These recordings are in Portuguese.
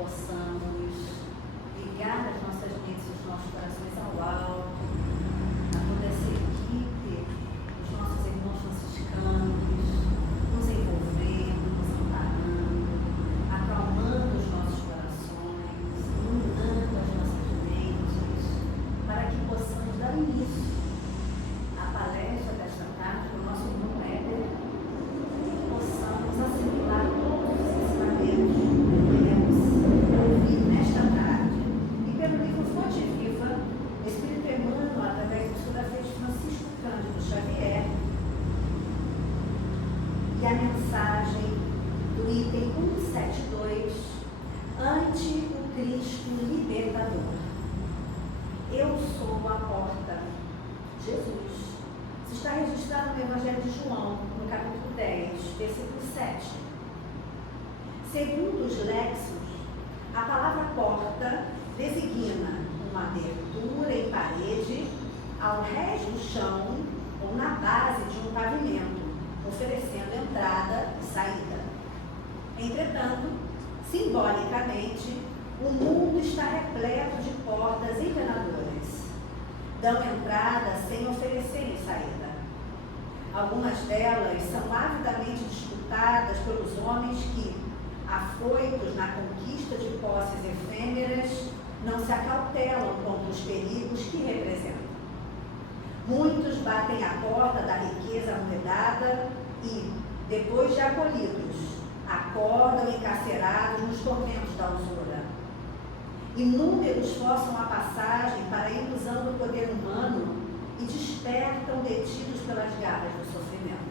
possamos ligar as nossas mentes e os nossos corações ao alto, a toda essa equipe, os nossos irmãos franciscanos, nos envolvendo, nos amparando, acalmando os nossos corações, iluminando as nossas mentes, para que possamos dar início à palestra desta tarde do nosso irmão Éder, e que possamos assimilar todos os ensinamentos que iremos ouvir nesta tarde. E pelo livro Fonte Viva, Espírito Emmanuel, através do estudo Francisco Cândido Xavier, e a mensagem do item 172, ante o Cristo libertador. Eu sou a porta. Jesus. Isso está registrado no Evangelho de João, no capítulo 10, versículo 7. Segundo os léxicos, a palavra porta designa uma abertura em parede ao rés do chão ou na base de um pavimento, oferecendo entrada e saída. Entretanto, simbolicamente, o mundo está repleto de portas enganadoras. Dão entrada sem oferecerem saída. Algumas delas são avidamente disputadas pelos homens que, afoitos na conquista de posses efêmeras, não se acautelam contra os perigos que representam. Muitos batem a porta da riqueza amoedada e, depois de acolhidos, acordam encarcerados nos tormentos da usura. Inúmeros forçam a passagem para a ilusão do poder humano e despertam detidos pelas garras do sofrimento.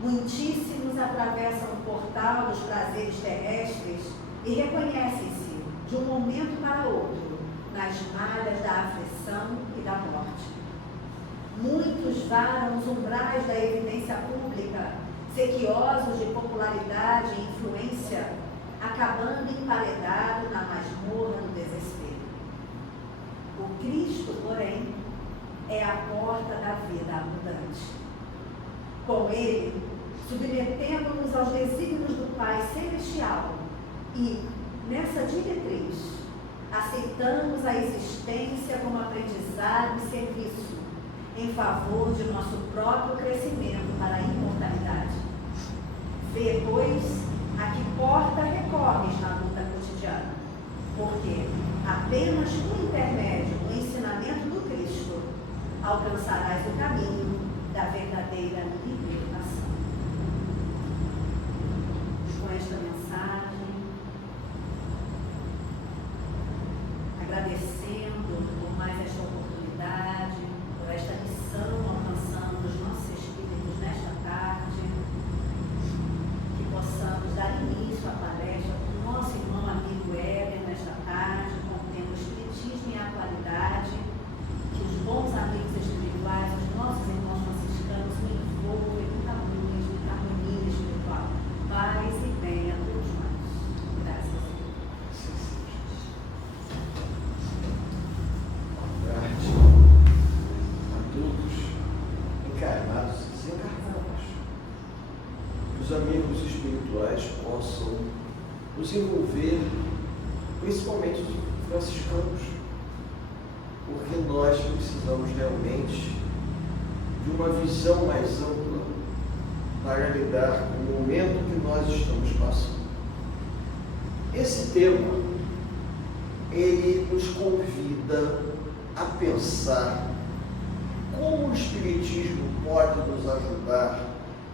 Muitíssimos atravessam o portal dos prazeres terrestres e reconhecem-se, de um momento para outro, nas malhas da aflição e da morte. Muitos varam os umbrais da evidência pública, sequiosos de popularidade e influência, acabando emparedado na masmorra do desespero. O Cristo, porém, é a porta da vida abundante. Com ele, submetemos-nos aos desígnios do Pai Celestial e, nessa diretriz, aceitamos a existência como aprendizado e serviço em favor de nosso próprio crescimento para a imortalidade. Vê, pois, a que porta recorres na luta cotidiana, porque apenas por intermédio do ensinamento do Cristo alcançarás o caminho da verdadeira libertação. Com esta mensagem, agradecendo por mais esta oportunidade, por esta missão alcançando os nossos espíritos nesta tarde, que possamos dar início à palestra do nosso irmão amigo Éder nesta tarde, com o tema Espiritismo e Atualidade, que os bons amigos espirituais, os nossos irmãos franciscanos, o envolvam em muita luz, muita harmonia espiritual. Paz e bem a todos nós. Graças a Deus. Boa tarde a todos, encarnados e desencarnados. Que os amigos espirituais possam nos envolver, principalmente os franciscanos, porque nós precisamos realmente de uma visão mais ampla para lidar com o momento que nós estamos passando. Esse tema, ele nos convida a pensar como o Espiritismo pode nos ajudar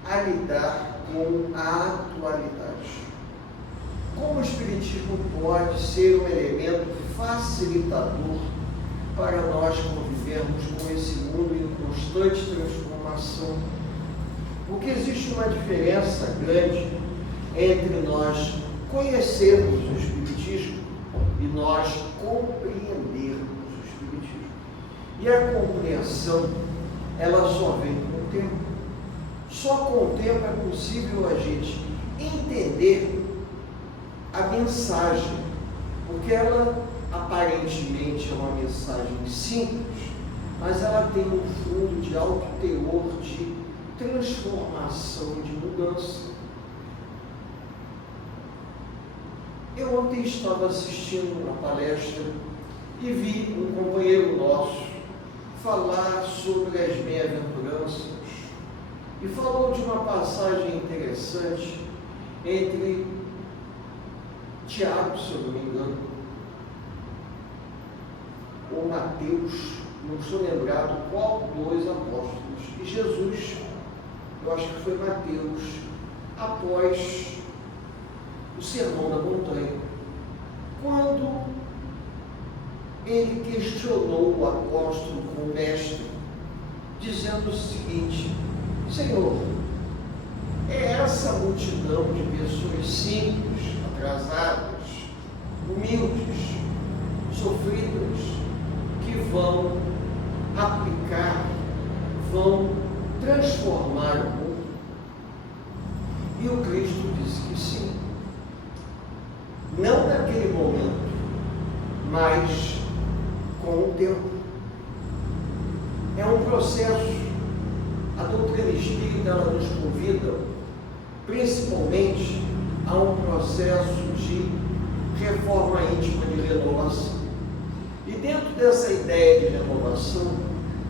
a lidar com a atualidade. Como o Espiritismo pode ser um elemento facilitador para nós convivermos com esse mundo em constante transformação. Porque existe uma diferença grande entre nós conhecermos o Espiritismo e nós compreendermos o Espiritismo. E a compreensão, ela só vem com o tempo. Só com o tempo é possível a gente entender a mensagem, porque ela aparentemente é uma mensagem simples, mas ela tem um fundo de alto teor de transformação, de mudança. Eu ontem estava assistindo uma palestra e vi um companheiro nosso falar sobre as bem-aventuranças e falou de uma passagem interessante entre Tiago, se eu não me engano, ou Mateus, não estou lembrado qual dois apóstolos, e Jesus, eu acho que foi Mateus, após o Sermão da Montanha, quando ele questionou o apóstolo com o mestre, dizendo o seguinte: Senhor, é essa multidão de pessoas simples, atrasadas, humildes, sofridas, que vão aplicar, vão transformar o mundo? E o Cristo disse que sim. Não naquele momento, mas com o tempo. É um processo. A doutrina espírita, ela nos convida principalmente a um processo de reforma íntima, de renovação. E dentro dessa ideia de renovação,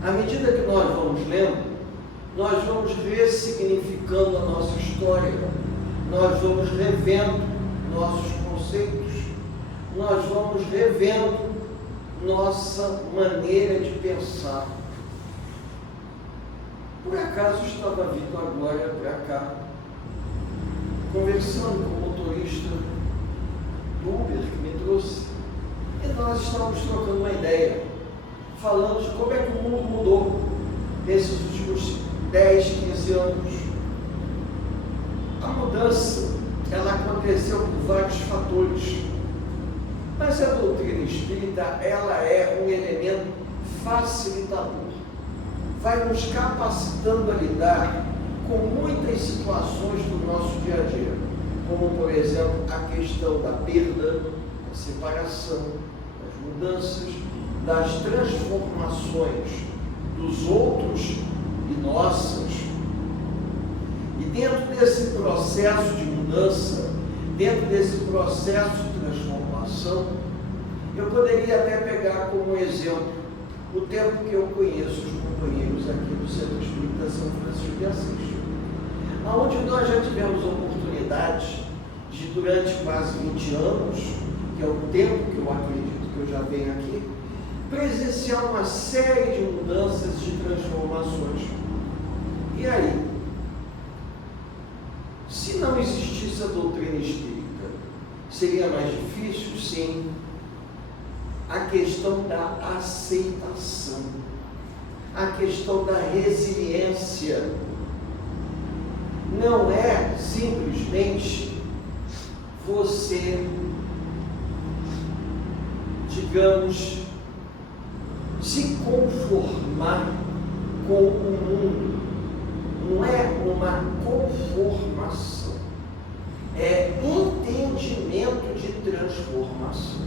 à medida que nós vamos lendo, nós vamos ressignificando a nossa história, nós vamos revendo nossos conceitos, nós vamos revendo nossa maneira de pensar. Por acaso estava vindo agora para cá, conversando com o motorista do Uber que me trouxe, e nós estávamos trocando uma ideia, falando de como é que o mundo mudou nesses últimos 10, 15 anos. A mudança, ela aconteceu por vários fatores, mas a doutrina espírita, ela é um elemento facilitador, vai nos capacitando a lidar com muitas situações do nosso dia a dia, como, por exemplo, a questão da perda, da separação, das mudanças, das transformações dos outros e nossas. E dentro desse processo de mudança, dentro desse processo de transformação, eu poderia até pegar como exemplo o tempo que eu conheço os companheiros aqui do Centro Espírita São Francisco de Assis, onde nós já tivemos oportunidade de, durante quase 20 anos, que é o tempo que eu acredito que eu já venho aqui, presenciar uma série de mudanças, de transformações. E aí, se não existisse a doutrina espírita, seria mais difícil? Sim. A questão da aceitação, a questão da resiliência, não é simplesmente você, digamos, se conformar com o mundo. Não é uma conformação, é entendimento de transformação.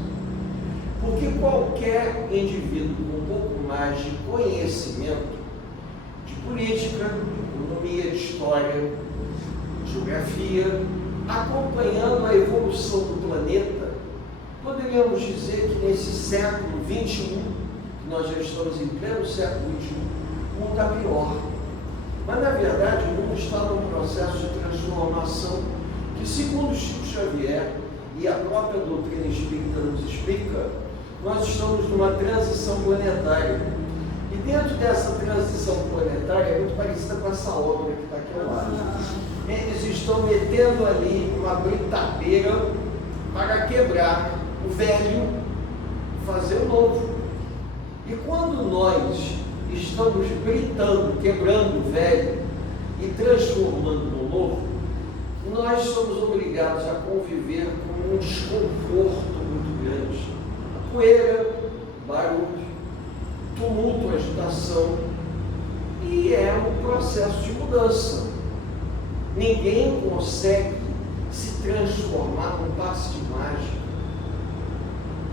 Porque qualquer indivíduo com um pouco mais de conhecimento de política, de economia, de história, de geografia, acompanhando a evolução do planeta, poderíamos dizer que nesse século XXI, que nós já estamos em pleno século XXI, o mundo está pior. Mas, na verdade, o mundo está num processo de transformação que, segundo Chico Xavier e a própria doutrina espírita nos explica, nós estamos numa transição planetária. E dentro dessa transição planetária, é muito parecida com essa obra que está aqui ao lado. Eles estão metendo ali uma britadeira para quebrar o velho e fazer o novo. E quando nós estamos britando, quebrando o velho e transformando no novo, nós somos obrigados a conviver com um desconforto muito grande. Poeira, barulho, tumulto, agitação, e é um processo de mudança. Ninguém consegue se transformar num passe de mágica.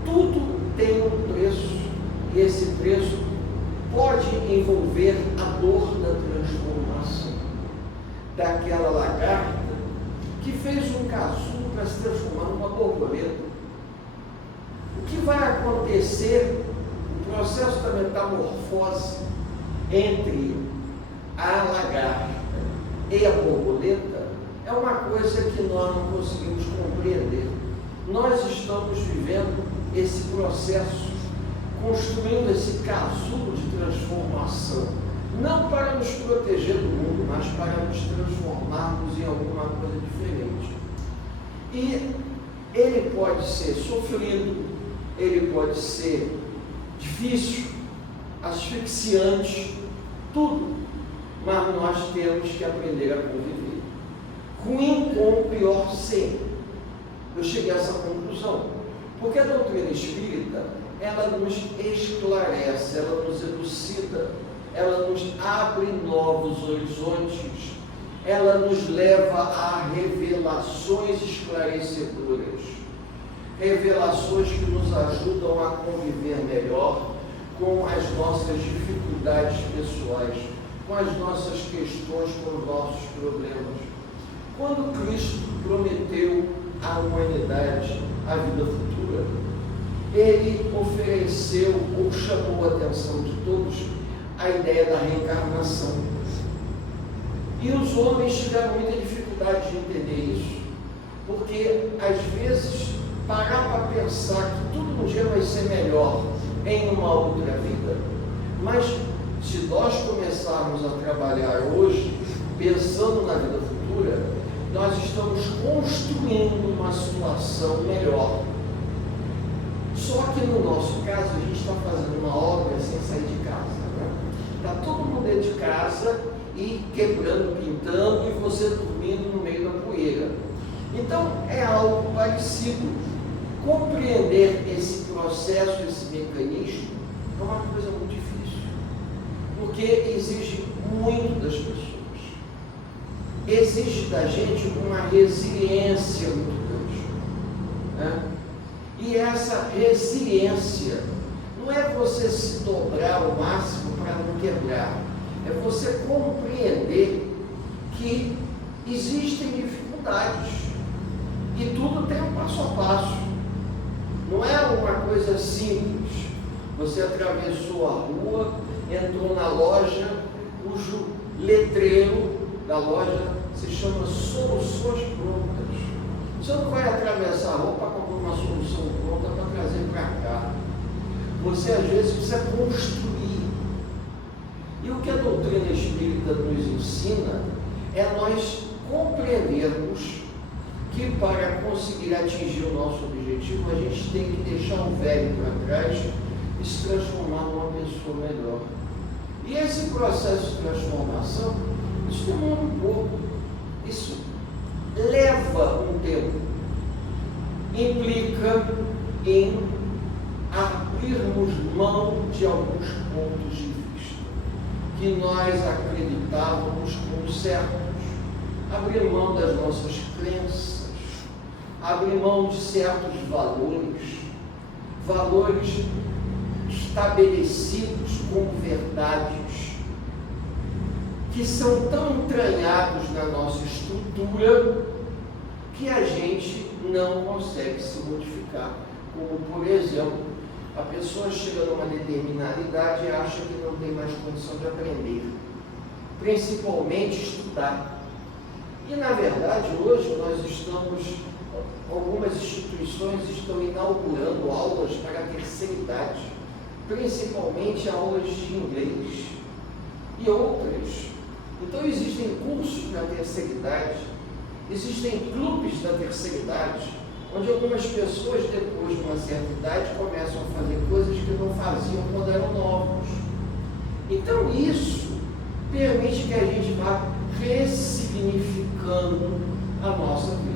Tudo tem um preço, e esse preço pode envolver a dor da transformação. Daquela lagarta que fez um casulo para se transformar numa borboleta. O que vai acontecer, o processo da metamorfose entre a lagarta e a borboleta, é uma coisa que nós não conseguimos compreender. Nós estamos vivendo esse processo, construindo esse casulo de transformação, não para nos proteger do mundo, mas para nos transformarmos em alguma coisa diferente. E ele pode ser sofrido, ele pode ser difícil, asfixiante, tudo, mas nós temos que aprender a conviver. Ruim com o pior sempre. Eu cheguei a essa conclusão, porque a doutrina espírita, ela nos esclarece, ela nos elucida, ela nos abre novos horizontes, ela nos leva a revelações esclarecedoras, revelações que nos ajudam a conviver melhor com as nossas dificuldades pessoais, com as nossas questões, com os nossos problemas. Quando Cristo prometeu à humanidade a vida futura, ele ofereceu ou chamou a atenção de todos a ideia da reencarnação. E os homens tiveram muita dificuldade de entender isso, porque às vezes parar para pensar que tudo um dia vai ser melhor em uma outra vida, mas se nós começarmos a trabalhar hoje pensando na vida futura, nós estamos construindo uma situação melhor. Só que no nosso caso a gente está fazendo uma obra sem sair de casa, né? Está todo mundo dentro de casa e quebrando, pintando, e você dormindo no meio da poeira. Então é algo parecido. Compreender esse processo, esse mecanismo, é uma coisa muito difícil, porque exige muito das pessoas, exige da gente uma resiliência muito grande, né? E essa resiliência não é você se dobrar ao máximo para não quebrar, é você compreender que existem dificuldades e tudo tem um passo a passo. Não é uma coisa simples. Você atravessou a rua, entrou na loja, cujo letreiro da loja se chama Soluções Prontas. Você não vai atravessar a rua para comprar uma solução pronta para trazer para cá. Você às vezes precisa construir. E o que a doutrina espírita nos ensina é nós compreendermos que para conseguir atingir o nosso objetivo, a gente tem que deixar o velho para trás e se transformar numa pessoa melhor. E esse processo de transformação, isso demora um pouco, isso leva um tempo, implica em abrirmos mão de alguns pontos de vista que nós acreditávamos como certos, abrir mão das nossas crenças, abrir mão de certos valores estabelecidos como verdades, que são tão entranhados na nossa estrutura que a gente não consegue se modificar. Como, por exemplo, a pessoa chega numa determinada idade e acha que não tem mais condição de aprender, principalmente estudar. E, na verdade, hoje algumas instituições estão inaugurando aulas para a terceira idade, principalmente aulas de inglês e outras. Então existem cursos na terceira idade, existem clubes da terceira idade, onde algumas pessoas, depois de uma certa idade, começam a fazer coisas que não faziam quando eram novos. Então isso permite que a gente vá ressignificando a nossa vida.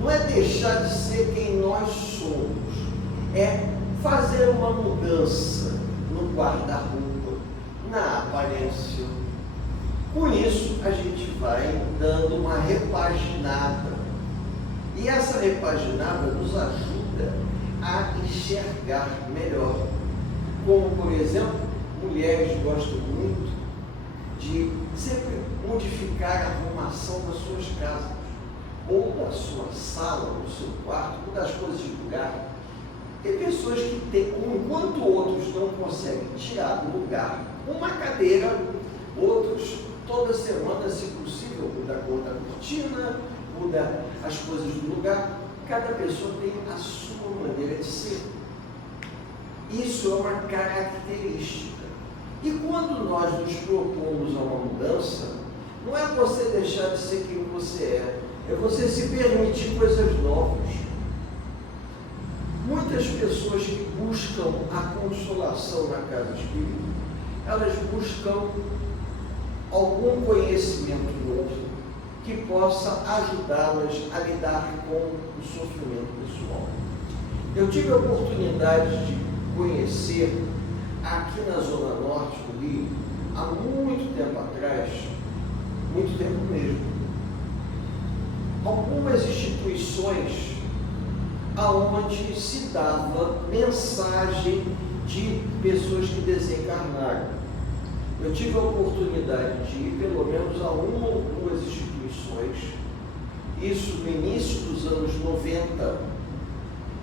Não é deixar de ser quem nós somos, é fazer uma mudança no guarda-roupa, na aparência. Com isso, a gente vai dando uma repaginada. E essa repaginada nos ajuda a enxergar melhor. Como, por exemplo, mulheres gostam muito de sempre modificar a arrumação das suas casas. ou da sua sala, ou do seu quarto, ou das coisas de lugar. Tem pessoas que têm, enquanto outros não conseguem tirar do lugar uma cadeira, outros toda semana, se possível, muda a cor da cortina, muda as coisas do lugar. Cada pessoa tem a sua maneira de ser. Isso é uma característica. E quando nós nos propomos a uma mudança, não é você deixar de ser quem você é você se permitir coisas novas. Muitas pessoas que buscam a consolação na casa espírita, elas buscam algum conhecimento novo que possa ajudá-las a lidar com o sofrimento pessoal. Eu tive a oportunidade de conhecer aqui na Zona Norte do Rio, há muito tempo atrás, muito tempo mesmo, algumas instituições aonde se dava mensagem de pessoas que desencarnaram. Eu tive a oportunidade de ir pelo menos a uma ou duas instituições, isso no início dos anos 90,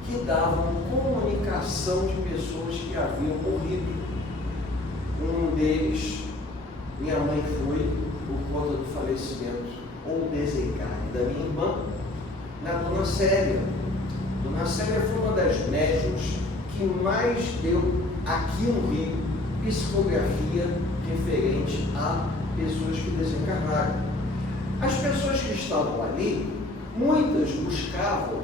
que davam comunicação de pessoas que haviam morrido. Um deles, minha mãe foi, por conta do falecimento ou desencarne da minha irmã, na Dona Célia. Dona Célia foi uma das médiuns que mais deu aqui no Rio psicografia referente a pessoas que desencarnaram. As pessoas que estavam ali, muitas buscavam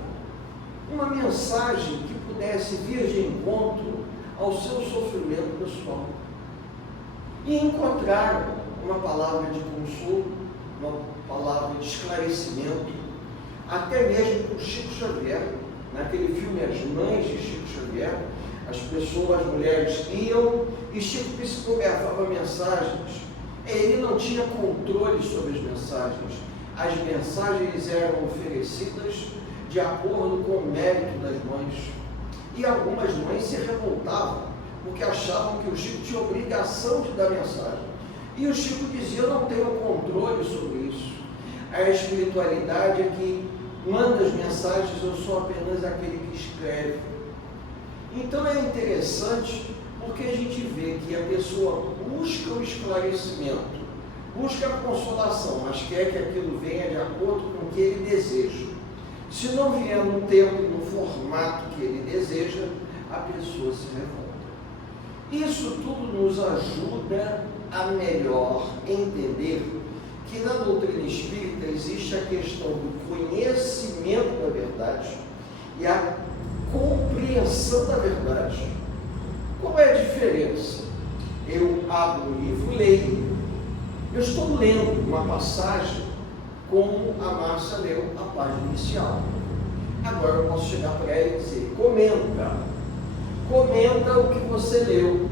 uma mensagem que pudesse vir de encontro ao seu sofrimento pessoal. E encontraram uma palavra de consolo, uma palavra de esclarecimento, até mesmo com Chico Xavier. Naquele filme As Mães de Chico Xavier, as pessoas, as mulheres iam e Chico psicografava mensagens. Ele não tinha controle sobre as mensagens. As mensagens eram oferecidas de acordo com o mérito das mães. E algumas mães se revoltavam, porque achavam que o Chico tinha obrigação de dar mensagem. E o Chico dizia: eu não tenho controle sobre isso. A espiritualidade é que manda as mensagens, eu sou apenas aquele que escreve. Então é interessante porque a gente vê que a pessoa busca o esclarecimento, busca a consolação, mas quer que aquilo venha de acordo com o que ele deseja. Se não vier no tempo e no formato que ele deseja, a pessoa se revolta. Isso tudo nos ajuda a melhor entender que na doutrina espírita existe a questão do conhecimento da verdade e a compreensão da verdade. Qual é a diferença? Eu abro o livro e leio. Eu estou lendo uma passagem como a Márcia leu a página inicial. Agora eu posso chegar para ela e dizer: comenta o que você leu,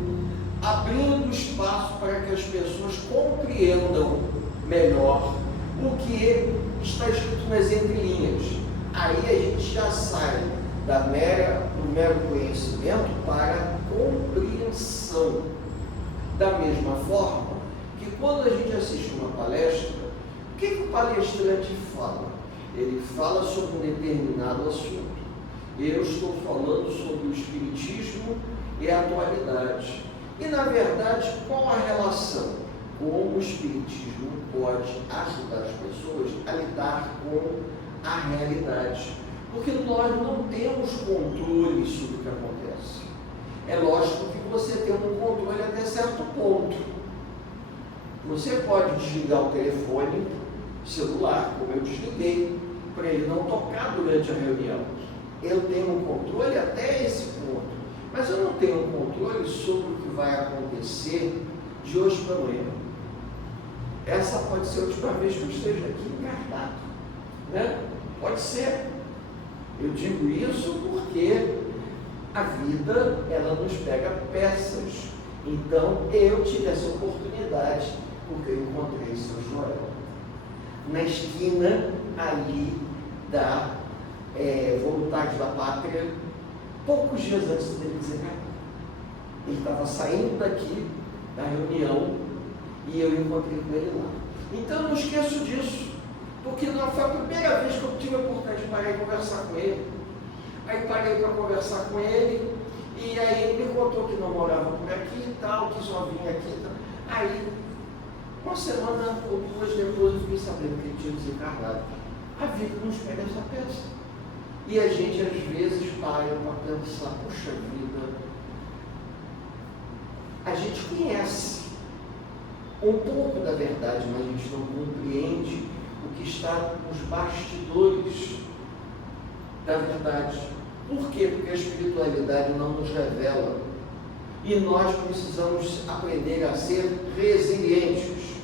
abrindo espaço para que as pessoas compreendam melhor o que está escrito nas entrelinhas. Aí a gente já sai do mero conhecimento para a compreensão. Da mesma forma que quando a gente assiste uma palestra, o que o palestrante fala? Ele fala sobre um determinado assunto. Eu estou falando sobre o espiritismo e a atualidade. E na verdade, qual a relação? Como o espiritismo pode ajudar as pessoas a lidar com a realidade. Porque nós não temos controle sobre o que acontece. É lógico que você tem um controle até certo ponto. Você pode desligar o telefone celular, como eu desliguei, para ele não tocar durante a reunião. Eu tenho um controle até esse ponto. Mas eu não tenho um controle sobre o que vai acontecer de hoje para amanhã. Essa pode ser a última vez que eu esteja aqui encarnado, né? Pode ser. Eu digo isso porque a vida, ela nos pega peças. Então, eu tive essa oportunidade porque eu encontrei São Joel na esquina ali da Voluntários da Pátria, poucos dias antes dele desencarnar. Ele estava saindo daqui da reunião e eu encontrei com ele lá. Então eu não esqueço disso. Porque não foi a primeira vez que eu tive a oportunidade de parar e conversar com ele. Aí parei para conversar com ele, e aí ele me contou que não morava por aqui e tal, que só vinha aqui e tal. Aí, uma semana ou duas depois, eu fiquei sabendo que ele tinha desencarnado. A vida nos pega essa peça. E a gente, às vezes, para pensar, puxa vida, a gente conhece um pouco da verdade, mas a gente não compreende o que está nos bastidores da verdade. Por quê? Porque a espiritualidade não nos revela. E nós precisamos aprender a ser resilientes.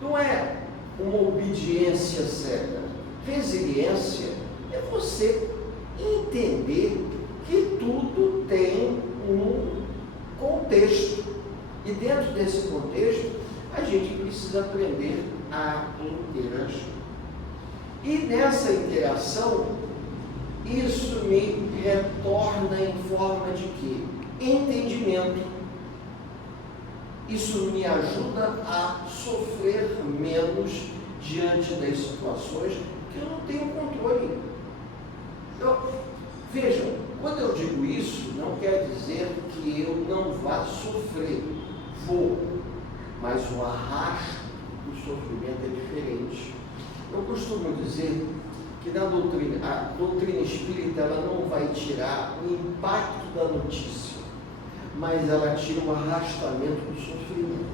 Não é uma obediência cega. Resiliência é você entender que tudo tem um contexto. E dentro desse contexto, a gente precisa aprender a interagir. E nessa interação, isso me retorna em forma de quê? Entendimento. Isso me ajuda a sofrer menos diante das situações que eu não tenho controle. Vejam, quando eu digo isso, não quer dizer que eu não vá sofrer. Vou, mas o arrasto do sofrimento é diferente. Eu costumo dizer que a doutrina espírita, ela não vai tirar o impacto da notícia, mas ela tira o arrastamento do sofrimento.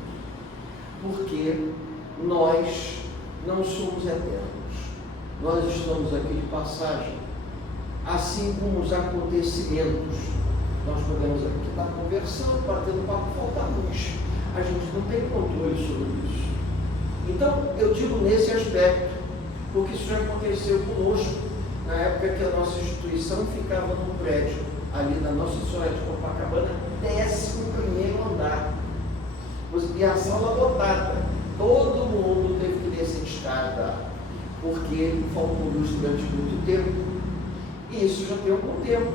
Porque nós não somos eternos. Nós estamos aqui de passagem. Assim como os acontecimentos. Nós podemos aqui estar conversando, batendo papo, falta luz. A gente não tem controle sobre isso. Então, eu digo nesse aspecto, porque isso já aconteceu conosco, na época que a nossa instituição ficava num prédio, ali na Nossa Senhora de Copacabana, 11º andar. E a sala lotada, todo mundo teve que descer de escada, porque faltou luz durante muito tempo. E isso já tem algum tempo,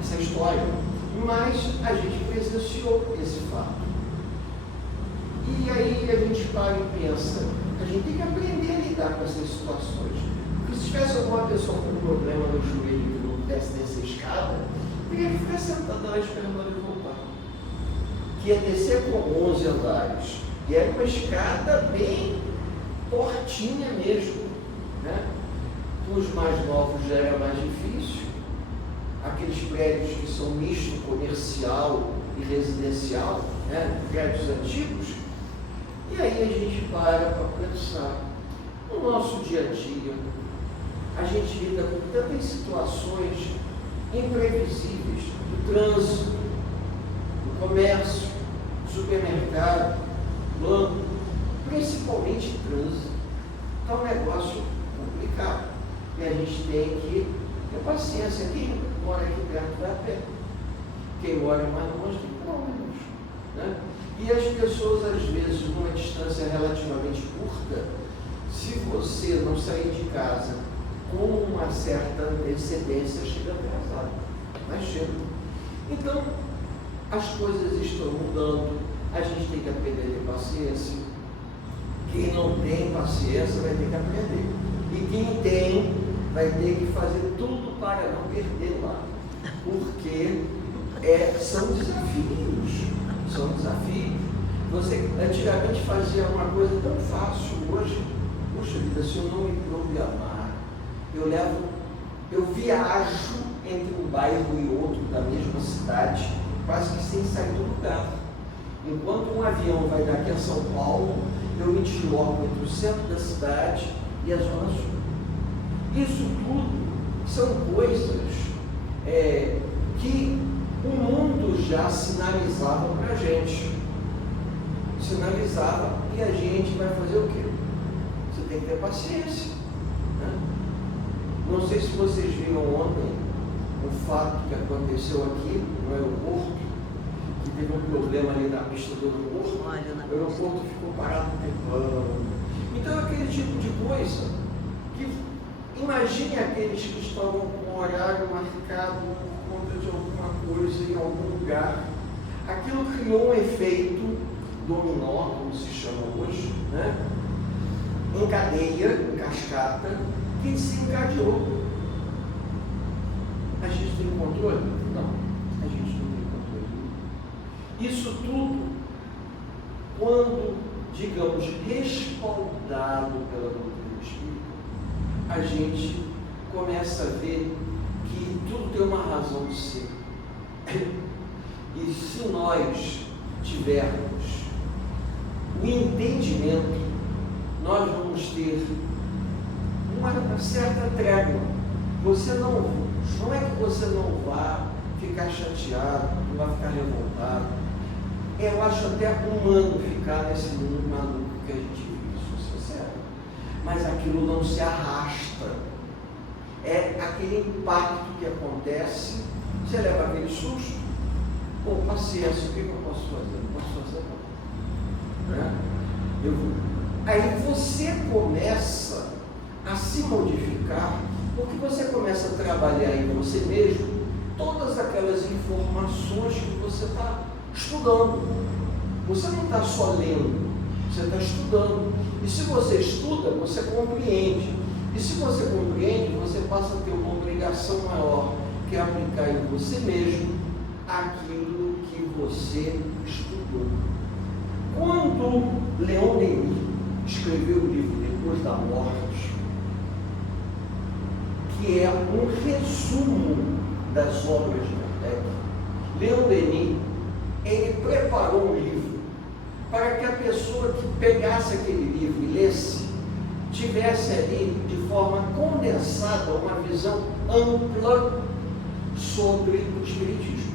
essa história. Mas a gente presenciou esse fato. E aí a gente para e pensa, a gente tem que aprender a lidar com essas situações. Porque se tivesse alguma pessoa com um problema no joelho que não pudesse descer a escada, teria que ficar sentado lá esperando ele voltar. Que ia descer com 11 andares. E era uma escada bem tortinha mesmo, né? Os mais novos já era mais difícil. Aqueles prédios que são misto comercial e residencial, né? Prédios antigos. E aí a gente para pensar. No nosso dia a dia, a gente lida com tantas situações imprevisíveis, do trânsito, do comércio, do supermercado, banco, principalmente trânsito. É um negócio complicado. E a gente tem que ter paciência. Quem mora aqui perto vai a pé. Quem mora mais longe tem que ônibus, né? E as pessoas, às vezes, numa distância relativamente curta, se você não sair de casa com uma certa antecedência, chega atrasado. Mas chega. Então, as coisas estão mudando. A gente tem que aprender a ter paciência. Quem não tem paciência vai ter que aprender. E quem tem, vai ter que fazer tudo para não perder lá. Porque são desafios. São desafios. Você antigamente fazia uma coisa tão fácil, hoje, poxa vida, se eu não me programar, eu viajo entre um bairro e outro da mesma cidade, quase que sem sair do lugar. Enquanto um avião vai daqui a São Paulo, eu me desloco entre o centro da cidade e a Zona Sul. Isso tudo são coisas que o mundo já sinalizava para a gente. Sinalizava, e a gente vai fazer o quê? Você tem que ter paciência, né? Não sei se vocês viram ontem o fato que aconteceu aqui no aeroporto, que teve um problema ali na pista do aeroporto. O aeroporto ficou parado um tempão. Então, aquele tipo de coisa que, imagine aqueles que estavam com o horário marcado por conta de alguma coisa em algum lugar. Aquilo criou um efeito dominó, como se chama hoje, né? em cadeia, em cascata, que desencadeou. A gente tem controle? Não, a gente não tem controle. Isso tudo, quando, digamos, respaldado pela doutrina espírita, a gente começa a ver que tudo tem uma razão de ser. E se nós tivermos o entendimento, nós vamos ter uma certa trégua. Você não é que você não vá ficar chateado, não vai ficar revoltado. Eu acho até humano ficar nesse mundo maluco que a gente vive, sou sincero. Mas aquilo não se arrasta. É aquele impacto que acontece, você leva aquele susto, pô, paciência, o que eu posso fazer? Não posso fazer nada. Né? Aí você começa a se modificar, porque você começa a trabalhar em você mesmo todas aquelas informações que você está estudando. Você não está só lendo, você está estudando. E se você estuda, você compreende. E se você compreende, você passa a ter uma obrigação maior, que é aplicar em você mesmo aquilo que você estudou. Quando Leon Denis escreveu o livro Depois da Morte, que é um resumo das obras de Kardec, Leon Denis, ele preparou um livro para que a pessoa que pegasse aquele livro e lesse, tivesse ali de forma condensada uma visão ampla sobre o Espiritismo.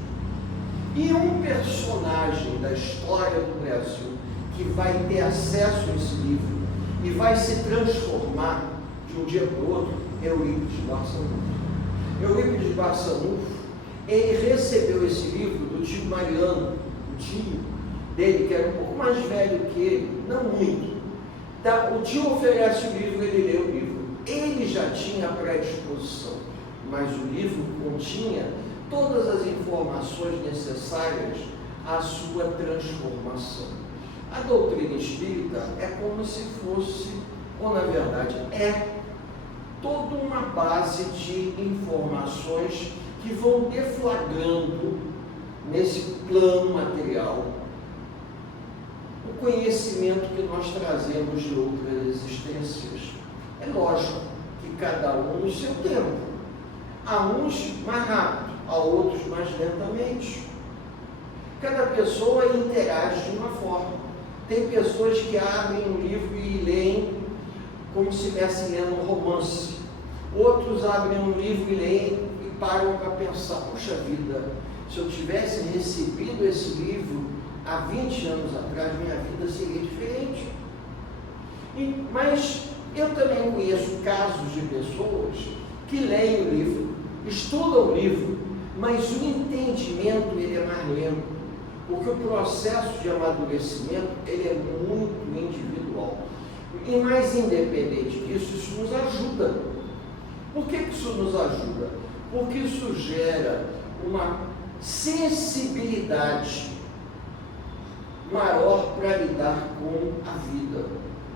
E um personagem da história do Brasil que vai ter acesso a esse livro e vai se transformar de um dia para o outro é Eurípides Barçanufo. Eurípides Barçanufo, ele recebeu esse livro do tio Mariano, o tio dele, que era um pouco mais velho que ele, não muito. O tio oferece o livro, ele lê o livro. Ele já tinha predisposição, mas o livro continha todas as informações necessárias à sua transformação. A doutrina espírita é como se fosse, ou na verdade é, toda uma base de informações que vão deflagrando nesse plano material o conhecimento que nós trazemos de outras existências. É lógico que cada um no seu tempo. Há uns mais rápido, há outros mais lentamente. Cada pessoa interage de uma forma. Tem pessoas que abrem um livro e leem como se estivessem lendo um romance. Outros abrem um livro e leem e param para pensar, puxa vida, se eu tivesse recebido esse livro há 20 anos atrás, minha vida seria diferente. Mas eu também conheço casos de pessoas que leem o livro, estudam o livro, mas o entendimento ele é mais lento, porque o processo de amadurecimento ele é muito individual. E mais independente disso, isso nos ajuda. Por que isso nos ajuda? Porque isso gera uma sensibilidade maior para lidar com a vida,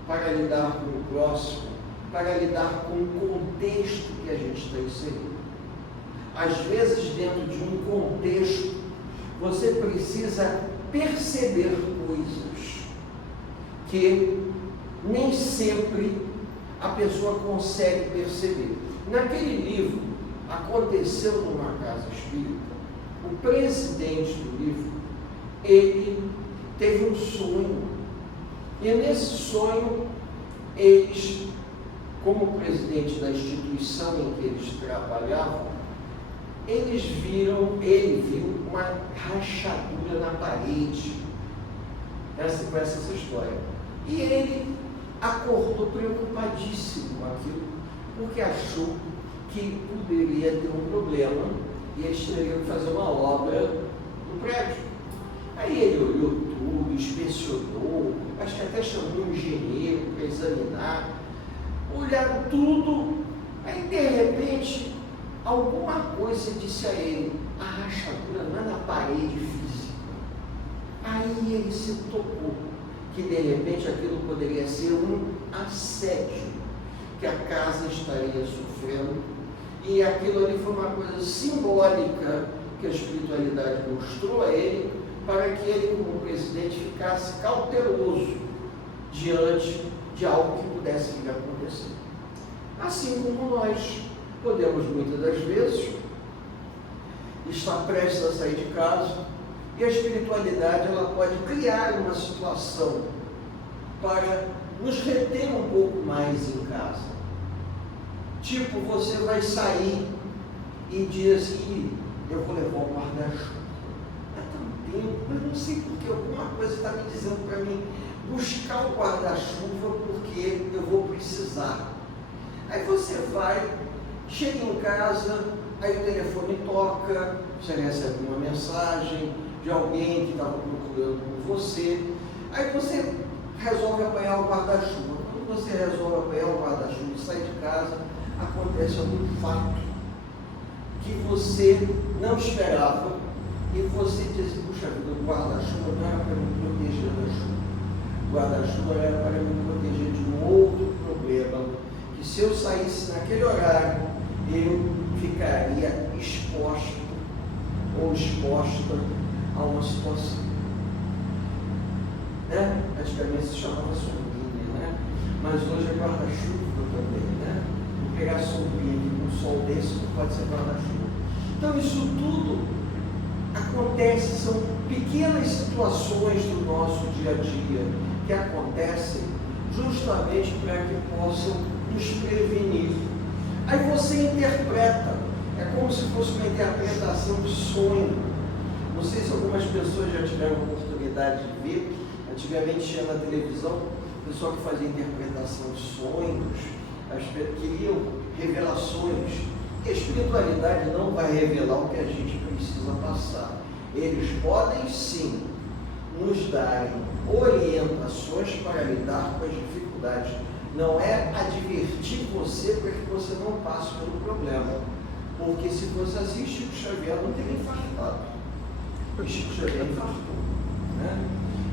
para lidar com o próximo, para lidar com o contexto que a gente está inserido. Às vezes, dentro de um contexto, você precisa perceber coisas que nem sempre a pessoa consegue perceber. Naquele livro, aconteceu numa casa espírita, o presidente do livro, ele teve um sonho, e nesse sonho, eles, como presidente da instituição em que eles trabalhavam, ele viu uma rachadura na parede, com essa história, e ele acordou preocupadíssimo com aquilo, porque achou que poderia ter um problema e eles teriam que fazer uma obra no prédio. Aí ele olhou tudo, inspecionou, acho que até chamou um engenheiro para examinar, olharam tudo, aí de repente alguma coisa disse a ele, a rachadura não é na parede física. Aí ele se tocou que de repente aquilo poderia ser um assédio, que a casa estaria sofrendo, e aquilo ali foi uma coisa simbólica que a espiritualidade mostrou a ele, para que ele, como presidente, ficasse cauteloso diante de algo que pudesse vir a acontecer. Assim como nós podemos, muitas das vezes, estar prestes a sair de casa, e a espiritualidade ela pode criar uma situação para nos reter um pouco mais em casa. Tipo, você vai sair e diz assim, eu vou levar o guarda-chuva. É tão tempo, mas não sei porque, alguma coisa está me dizendo para mim buscar o guarda-chuva porque eu vou precisar. Aí você vai, chega em casa, aí o telefone toca, você recebe uma mensagem de alguém que estava procurando por você, aí você resolve apanhar o guarda-chuva. Quando você resolve apanhar o guarda-chuva e sai de casa, acontece algum fato que você não esperava e você diz, puxa vida, o guarda-chuva não era para me proteger da chuva, o guarda-chuva era para me proteger de um outro problema, que se eu saísse naquele horário, eu ficaria exposto ou exposta a uma situação. Né? Antigamente se chamava sombrinha, né? Mas hoje é guarda-chuva também, né? Vou pegar sombrinha aqui com um sol desse, não pode ser guarda-chuva. Então isso tudo acontece, são pequenas situações do nosso dia a dia que acontecem justamente para que possam nos prevenir. Aí você interpreta, é como se fosse uma interpretação de sonho. Não sei se algumas pessoas já tiveram a oportunidade de ver, antigamente tinha na televisão, o pessoal que fazia interpretação de sonhos, queriam revelações, e a espiritualidade não vai revelar o que a gente precisa passar. Eles podem sim nos darem orientações para lidar com as dificuldades. Não é advertir você para que você não passe pelo problema, porque se fosse assim, Chico Xavier não teria infartado. O Chico Xavier infartou, né?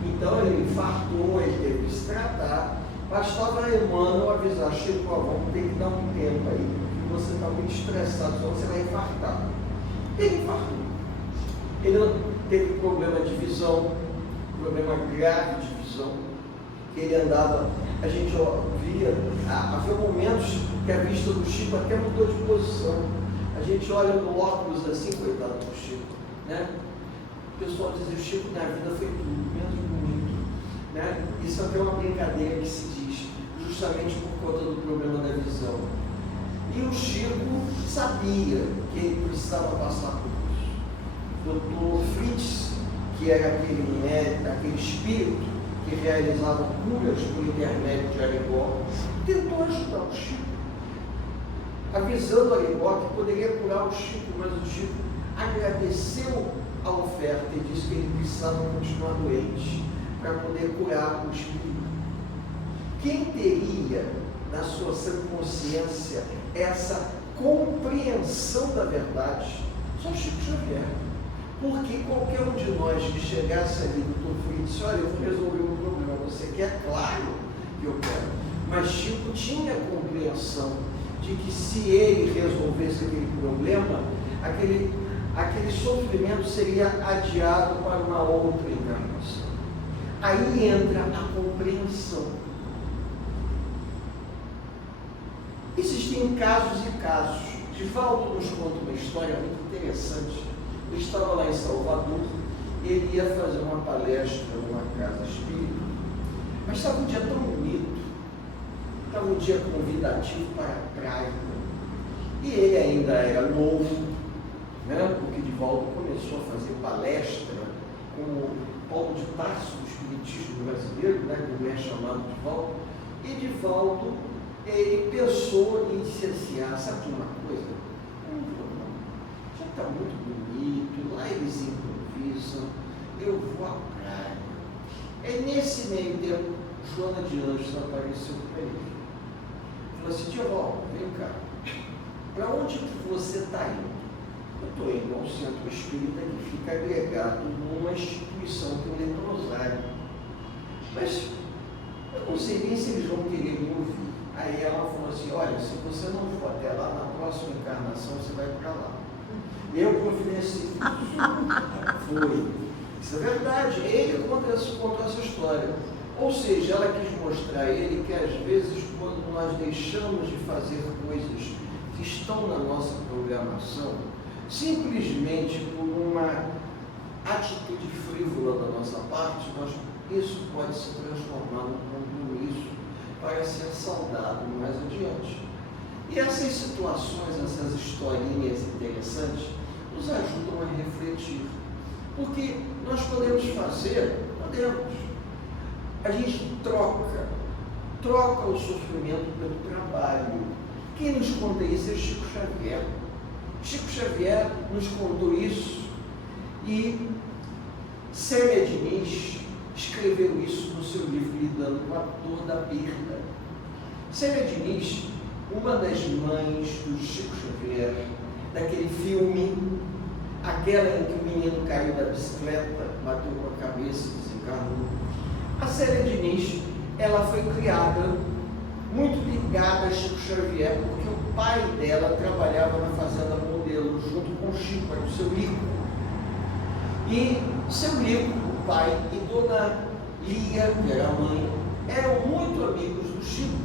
Então ele infartou, ele teve que se tratar. Bastava Emmanuel avisar, Chico, vamos ter que dar um tempo aí, porque você está muito estressado, senão você vai infartar. Ele infartou. Ele não teve problema de visão, problema grave de visão, que ele andava, a gente via, havia momentos que a vista do Chico até mudou de posição. A gente olha no óculos assim, coitado do Chico, né? O pessoal dizia, o Chico na vida foi tudo, menos bonito, né? Isso até é uma brincadeira que se diz, justamente por conta do problema da visão. E o Chico sabia que ele precisava passar por isso. Dr. Fritz, que era aquele médico, aquele espírito que realizava curas por intermédio de Arigó, tentou ajudar o Chico, avisando Arigó que poderia curar o Chico, mas o Chico agradeceu a oferta e disse que ele precisava continuar doente para poder curar o espírito. Quem teria na sua sã consciência essa compreensão da verdade? Só Chico Xavier. Porque qualquer um de nós que chegasse ali no Dr. Fritz, olha, eu vou resolver um problema, você quer? Claro que eu quero. Mas Chico tinha a compreensão de que se ele resolvesse aquele problema, aquele sofrimento seria adiado para uma outra encarnação. Aí entra a compreensão. Existem casos e casos. Divaldo nos conta uma história muito interessante. Ele estava lá em Salvador, ele ia fazer uma palestra numa casa espírita, mas estava um dia tão bonito, estava um dia convidativo para a praia, e ele ainda era novo, né? Porque Divaldo começou a fazer palestra com o Paulo de Tarso, do Espiritismo brasileiro, né? Como é chamado Divaldo, e Divaldo, ele pensou em se assim, sabe de uma coisa? Já está muito bonito, lá eles improvisam, eu vou à praia. É nesse meio tempo, Joana de Anjos apareceu para ele. Falou assim, Divaldo, vem cá, para onde que você está indo? Eu estou indo ao centro espírita que fica agregado numa instituição que eu leio no Rosário. mas eu não sei nem se eles vão querer me ouvir. Aí ela falou assim, olha, se você não for até lá, na próxima encarnação você vai para lá. Eu providenciei. Foi. Isso é verdade. Ele contou essa história. Ou seja, ela quis mostrar a ele que às vezes quando nós deixamos de fazer coisas que estão na nossa programação, simplesmente por uma atitude frívola da nossa parte, isso pode se transformar num compromisso para ser saudado mais adiante. E essas situações, essas historinhas interessantes, nos ajudam a refletir. Porque nós podemos fazer, a gente troca o sofrimento pelo trabalho. Quem nos conta isso é Chico Xavier. Chico Xavier nos contou isso e Célia Diniz escreveu isso no seu livro Lidando com a Dor da Perda. Célia Diniz, uma das mães do Chico Xavier, daquele filme, aquela em que o menino caiu da bicicleta, bateu com a cabeça e desencarnou. A Célia Diniz, ela foi criada muito ligada a Chico Xavier, porque o pai dela trabalhava na Fazenda Modelo, junto com o Chico, o seu Lico. E seu Lico, o pai, e Dona Lia, que era a mãe, eram muito amigos do Chico.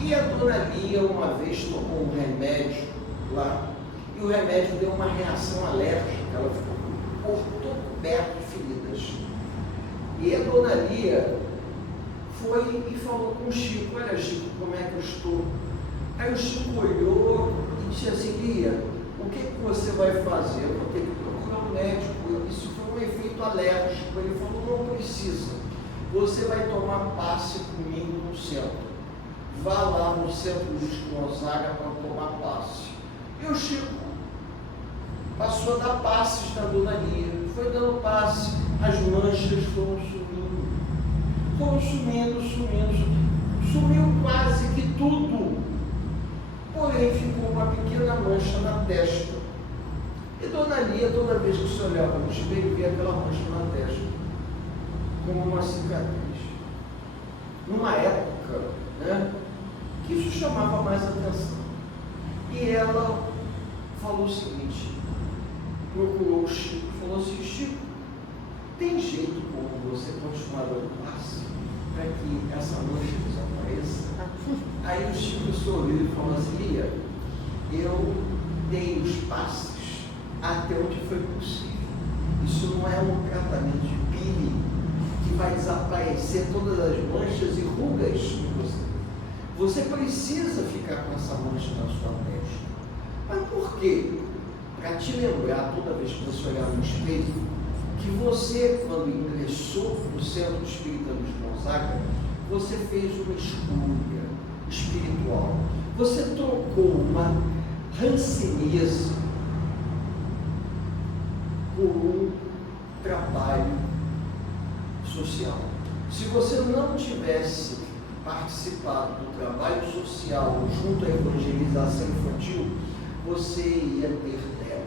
E a Dona Lia, uma vez, tomou um remédio lá, e o remédio deu uma reação alérgica, ela ficou todo coberto de feridas. E a Dona Lia foi e falou com o Chico, olha Chico, como é que eu estou? Aí o Chico olhou e disse assim, Lia, o que você vai fazer? Eu vou ter que procurar um médico, isso foi um efeito alérgico. Ele falou, não precisa, você vai tomar passe comigo no centro. Vá lá no centro Luiz Gonzaga para tomar passe. E o Chico passou a dar passes na Dona Lia, foi dando passe, as manchas foram sumindo, sumiu quase que tudo, porém ficou uma pequena mancha na testa. E Dona Lia, toda vez que se olhava no espelho, via aquela mancha na testa, como uma cicatriz. Numa época, que isso chamava mais atenção. E ela falou o seguinte, procurou o Chico, falou assim, Chico, tem jeito como você continuar dando passe para que essa mancha desapareça? Aí o Chico sorriu e falou assim, Lia, eu dei os passes até onde foi possível. Isso não é um tratamento de peeling que vai desaparecer todas as manchas e rugas de você. Você precisa ficar com essa mancha na sua testa. Mas por quê? Para te lembrar, toda vez que você olhar no espelho, que você, quando ingressou no Centro Espírita Luiz Gonzaga, você fez uma escolha espiritual. Você trocou uma ranceníase por um trabalho social. Se você não tivesse participado do trabalho social junto à evangelização infantil, você ia ter lepra.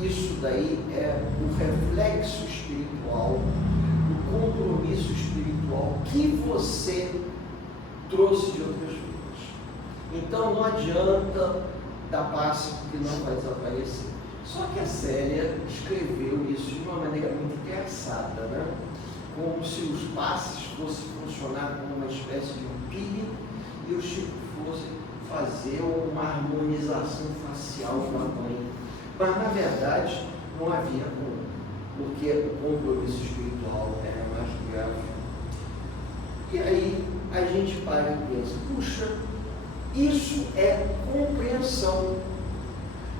Isso daí é o reflexo espiritual, o compromisso espiritual que você trouxe de outras vidas. Então não adianta dar passe porque não vai desaparecer. Só que a Célia escreveu isso de uma maneira muito engraçada, como se os passes fossem funcionar como uma espécie de um peeling e o Chico fosse fazer uma harmonização facial com a mãe. Mas, na verdade, não havia como, porque o compromisso espiritual era mais grave. E aí a gente para e pensa, puxa, isso é compreensão.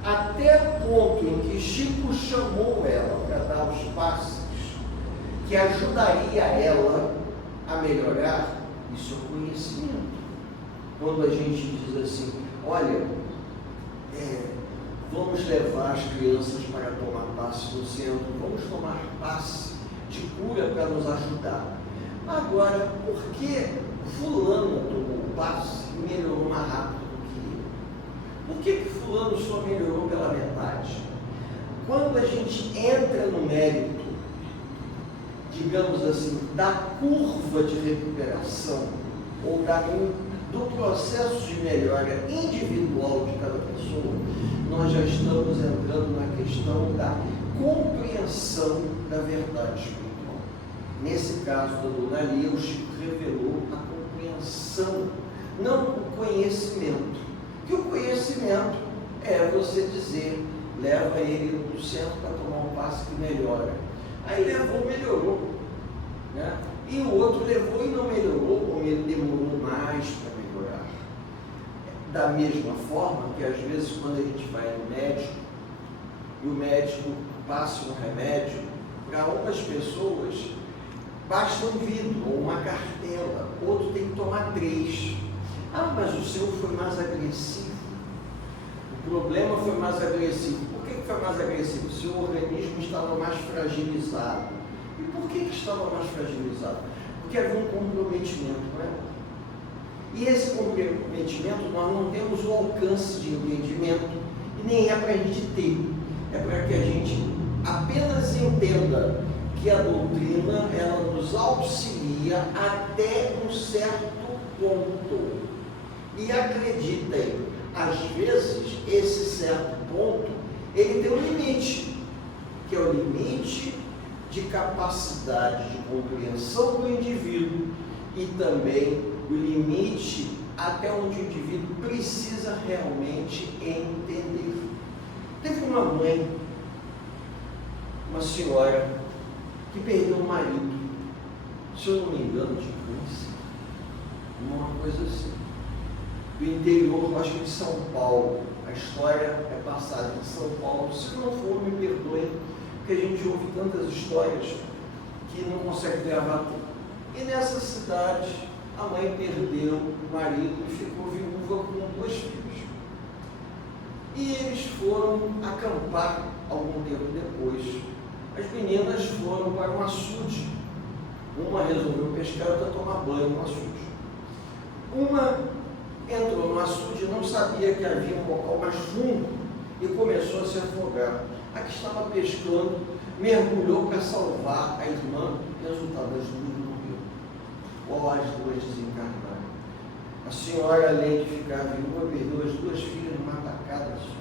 Até o ponto em que Chico chamou ela para dar os passes, que ajudaria ela a melhorar, isso é conhecimento. Quando a gente diz assim, olha, vamos levar as crianças para tomar passe no centro, vamos tomar passe de cura para nos ajudar. Agora, por que fulano tomou o passe e melhorou mais rápido do que eu? Por que fulano só melhorou pela metade? Quando a gente entra no mérito de digamos assim, da curva de recuperação ou do processo de melhora individual de cada pessoa, nós já estamos entrando na questão da compreensão da verdade espiritual. Nesse caso da Dona Lia, o Chico revelou a compreensão, não o conhecimento. Que o conhecimento é você dizer, leva ele no centro para tomar um passe que melhora. Aí levou, melhorou, né? E o outro levou e não melhorou, ou ele demorou mais para melhorar. Da mesma forma que às vezes quando a gente vai no médico, e o médico passa um remédio, para umas pessoas basta um vidro ou uma cartela, outro tem que tomar 3. Ah, mas o seu foi mais agressivo. O problema foi mais agressivo. Por que foi mais agressivo? O seu organismo estava mais fragilizado. E por que estava mais fragilizado? Porque havia um comprometimento, não é? E esse comprometimento nós não temos o alcance de entendimento e nem é para a gente ter. É para que a gente apenas entenda que a doutrina ela nos auxilia até um certo ponto. E acreditem, às vezes esse certo ponto ele tem um limite, que é o limite de capacidade de compreensão do indivíduo e também o limite até onde o indivíduo precisa realmente entender. Teve uma mãe, uma senhora, que perdeu o marido, se eu não me engano, de câncer, uma coisa assim, do interior, acho que de São Paulo. A história é passada em São Paulo. Se não for, me perdoem, porque a gente ouve tantas histórias que não consegue gravar tudo. E nessa cidade, a mãe perdeu o marido e ficou viúva com 2 filhos. E eles foram acampar algum tempo depois. As meninas foram para um açude. Uma resolveu pescar, outra tomar banho no açude. Uma entrou no açude e não sabia que havia um local mais fundo e começou a se afogar. A que estava pescando mergulhou para salvar a irmã. Resultado, as 2 morreram. Ou as 2 desencarnaram. A senhora, além de ficar viúva, perdeu as 2 filhas numa tacada só.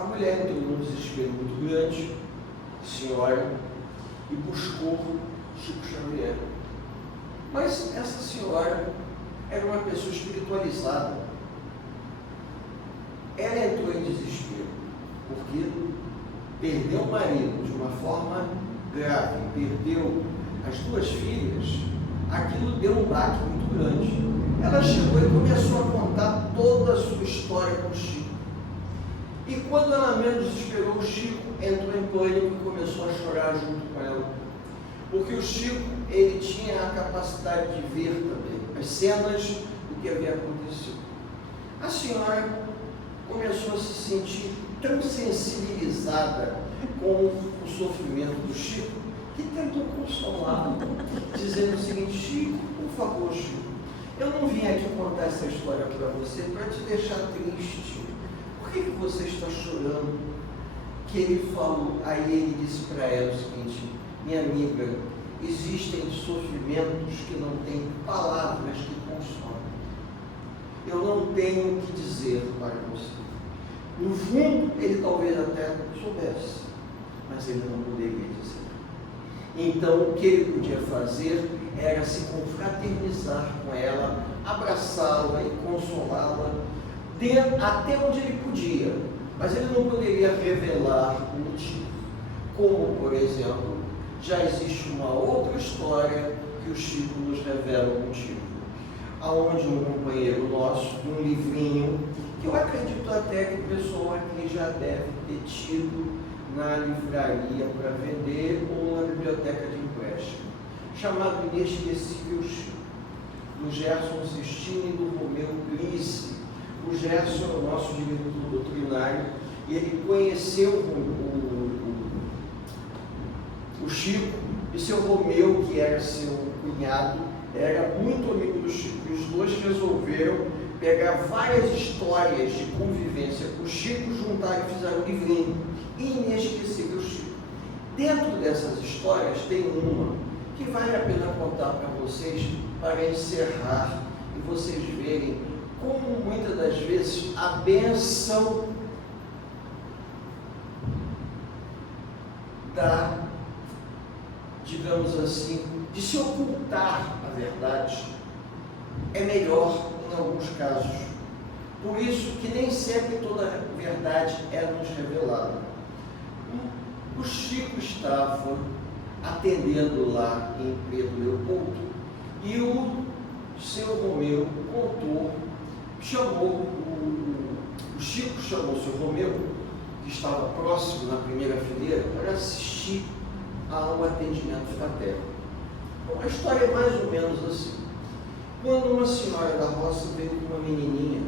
A mulher entrou num desespero muito grande, a senhora, e buscou Chico Xavier. Mas essa senhora era uma pessoa espiritualizada. Ela entrou em desespero, porque perdeu o marido de uma forma grave, perdeu as 2 filhas, aquilo deu um baque muito grande. Ela chegou e começou a contar toda a sua história com o Chico. E quando ela menos esperou, o Chico entrou em pânico e começou a chorar junto com ela. Porque o Chico, ele tinha a capacidade de ver também as cenas do que havia acontecido. A senhora começou a se sentir tão sensibilizada com o sofrimento do Chico, que tentou consolá-lo, dizendo o seguinte: Chico, por favor, Chico, eu não vim aqui contar essa história para você para te deixar triste. Por que você está chorando? Que ele falou, aí ele disse para ela o seguinte: minha amiga, existem sofrimentos que não têm palavras que consolam. Eu não tenho o que dizer para você. No fundo, ele talvez até soubesse, mas ele não poderia dizer. Então, o que ele podia fazer era se confraternizar com ela, abraçá-la e consolá-la até onde ele podia, mas ele não poderia revelar o motivo. Como, por exemplo, já existe uma outra história que o Chico nos revela o motivo, aonde um companheiro nosso, um livrinho, que eu acredito até que o pessoal aqui já deve ter tido na livraria para vender ou na biblioteca de empréstimo, chamado Inesquecível Chico, do Gerson Sistine e do Romeu Glisse. O Gerson é o nosso diretor doutrinário e ele conheceu o Chico, e seu Romeu, que era seu cunhado, era muito amigo do Chico, e os 2 resolveram pegar várias histórias de convivência com o Chico, juntar e fizeram um livrinho, Inesquecível Chico. Dentro dessas histórias tem uma que vale a pena contar para vocês, para encerrar e vocês verem como muitas das vezes a bênção da, digamos assim, de se ocultar a verdade é melhor em alguns casos. Por isso que nem sempre toda a verdade é nos revelada. O Chico estava atendendo lá em Pedro Leopoldo e o seu Romeu contou, o Chico chamou o seu Romeu, que estava próximo na primeira fileira, para assistir ao atendimento fraterno. Então, a história é mais ou menos assim. Quando uma senhora da roça veio com uma menininha,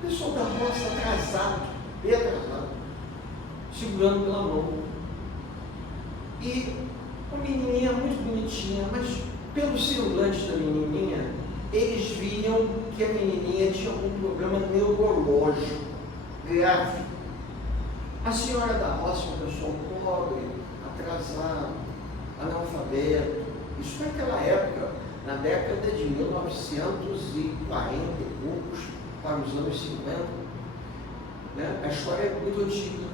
o pessoal da roça atrasado, bem atrasado, segurando pela mão. E uma menininha muito bonitinha, mas pelo semblante da menininha, eles viam que a menininha tinha algum problema neurológico grave. A senhora da roça, uma pessoa pobre, atrasada, analfabeto, isso naquela época, na década de 1940 e poucos, para os anos 50, né? A história é muito antiga.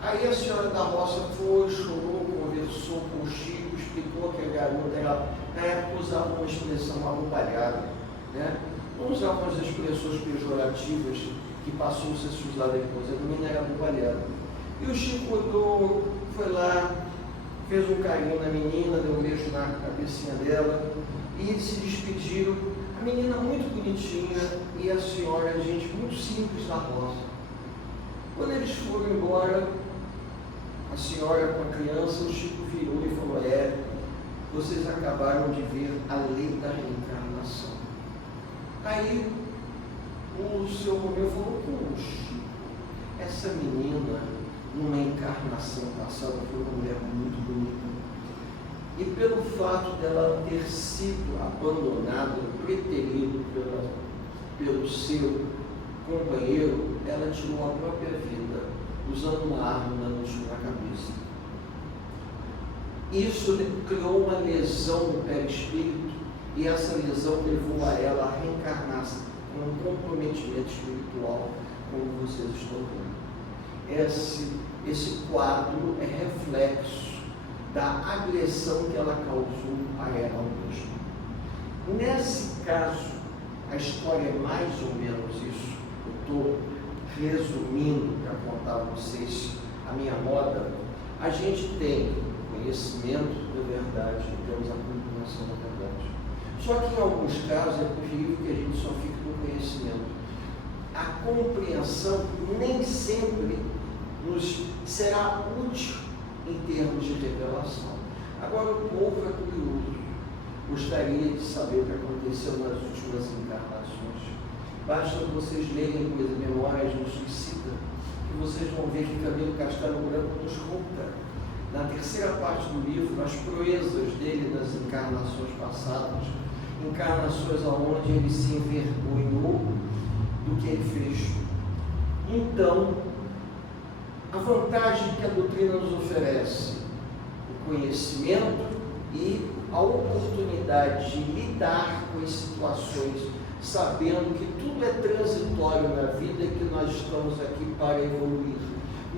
Aí a senhora da roça foi, chorou, conversou com o Chico, explicou que a garota era, na época usava uma expressão abobalhada, né? Não usava as expressões pejorativas que passou a ser usada depois, a menina era abobalhada. E o Chico olhou, foi lá, fez um carinho na menina, deu um beijo na cabecinha dela e se despediram. A menina muito bonitinha e a senhora, gente muito simples da roça. Quando eles foram embora, a senhora com a criança, o Chico virou e falou: vocês acabaram de ver a lei da reencarnação. Aí o seu Romeu falou: puxa, essa menina, numa encarnação passada, foi uma mulher muito bonita. E pelo fato dela ter sido abandonada, preterido pelo seu companheiro, ela tirou a própria vida, usando uma arma na cabeça. Isso criou uma lesão no perispírito, e essa lesão levou a ela a reencarnar com um comprometimento espiritual, como vocês estão vendo. Esse quadro é reflexo da agressão que ela causou a ela mesma. Nesse caso, a história é mais ou menos isso. Eu estou resumindo para contar a vocês a minha moda. A gente tem conhecimento da verdade, temos a compreensão da verdade. Só que em alguns casos é possível que a gente só fique com conhecimento. A compreensão nem sempre nos será útil em termos de revelação. Agora, o povo é curioso, gostaria de saber o que aconteceu nas últimas encarnações. Basta vocês lerem Coisa Memórias no Suicida, que vocês vão ver que Camilo Castelo Branco nos conta, na terceira parte do livro, as proezas dele nas encarnações passadas, encarnações onde ele se envergonhou do que ele fez. Então, a vantagem que a doutrina nos oferece, o conhecimento e a oportunidade de lidar com as situações, sabendo que tudo é transitório na vida e que nós estamos aqui para evoluir.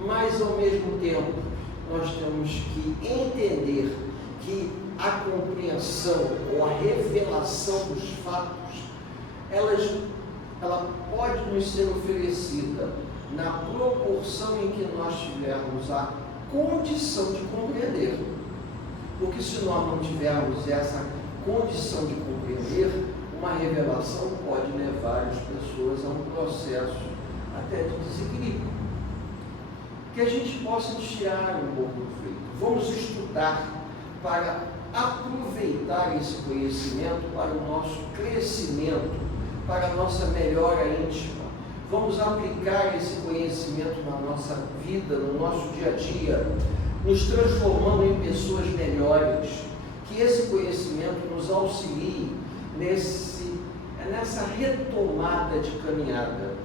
Mas, ao mesmo tempo, nós temos que entender que a compreensão ou a revelação dos fatos, ela pode nos ser oferecida na proporção em que nós tivermos a condição de compreender. Porque se nós não tivermos essa condição de compreender, uma revelação pode levar as pessoas a um processo até de desequilíbrio. Que a gente possa tirar um pouco do feito. Vamos estudar para aproveitar esse conhecimento para o nosso crescimento, para a nossa melhora íntima. Vamos aplicar esse conhecimento na nossa vida, no nosso dia a dia, nos transformando em pessoas melhores. Que esse conhecimento nos auxilie nessa retomada de caminhada.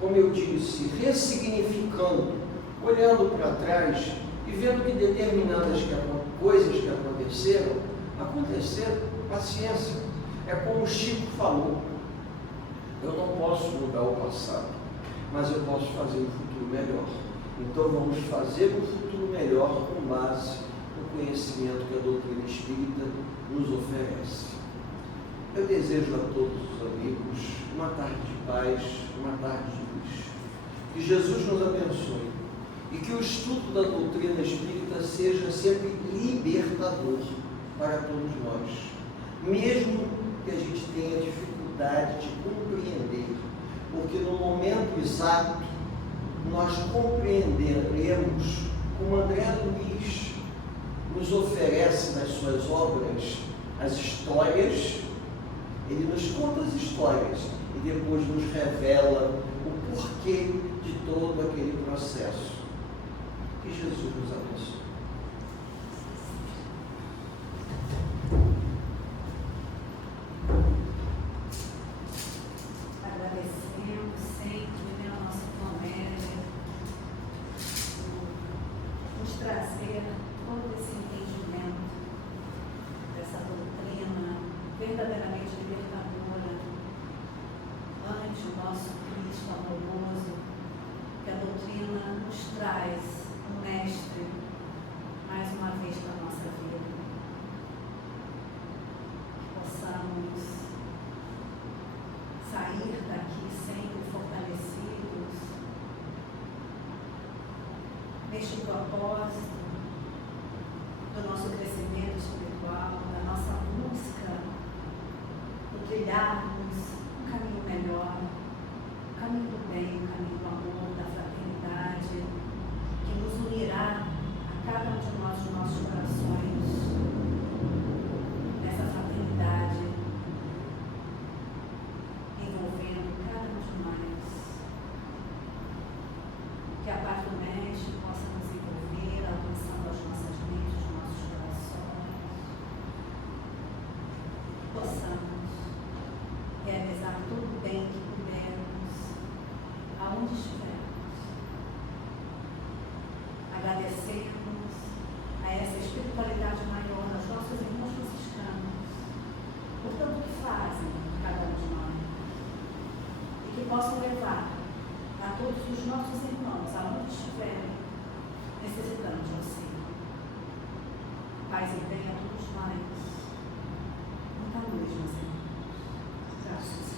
Como eu disse, ressignificando olhando para trás e vendo que determinadas coisas que aconteceram, paciência. É como o Chico falou, eu não posso mudar o passado, mas eu posso fazer um futuro melhor. Então vamos fazer um futuro melhor com base no conhecimento que a doutrina espírita nos oferece. Eu desejo a todos os amigos uma tarde de paz, uma tarde de luz. Que Jesus nos abençoe e que o estudo da doutrina espírita seja sempre libertador para todos nós, mesmo que a gente tenha dificuldade de compreender, porque no momento exato nós compreenderemos como André Luiz nos oferece nas suas obras as histórias. Ele nos conta as histórias e depois nos revela o porquê de todo aquele processo. Que Jesus nos abençoe. Agradecemos sempre, né, a nossa comédia, nos trazer todo esse entendimento dessa doutrina verdadeiramente libertadora ante o nosso Cristo amoroso, que a doutrina nos traz um mestre mais uma vez para a nossa vida. Que possamos sair daqui sempre fortalecidos neste propósito do nosso crescimento espiritual, da nossa busca por trilharmos um caminho melhor, o caminho do bem, o caminho do amor, da fraternidade, que nos unirá a cada um de nós, os nossos corações, nessa fraternidade, envolvendo cada um de nós. Que a paz do Mestre possa nos envolver, alcançando as nossas mentes, os nossos corações. Que possamos realizar todo o bem que pudermos, aonde estivermos. Agradecemos a essa espiritualidade maior dos nossos irmãos franciscanos, por tudo que fazem cada um de nós. E que possam levar a todos os nossos irmãos, aonde estiverem, necessitando de auxílio. Paz e bem a todos nós. Muita luz, meus irmãos. Graças a Deus.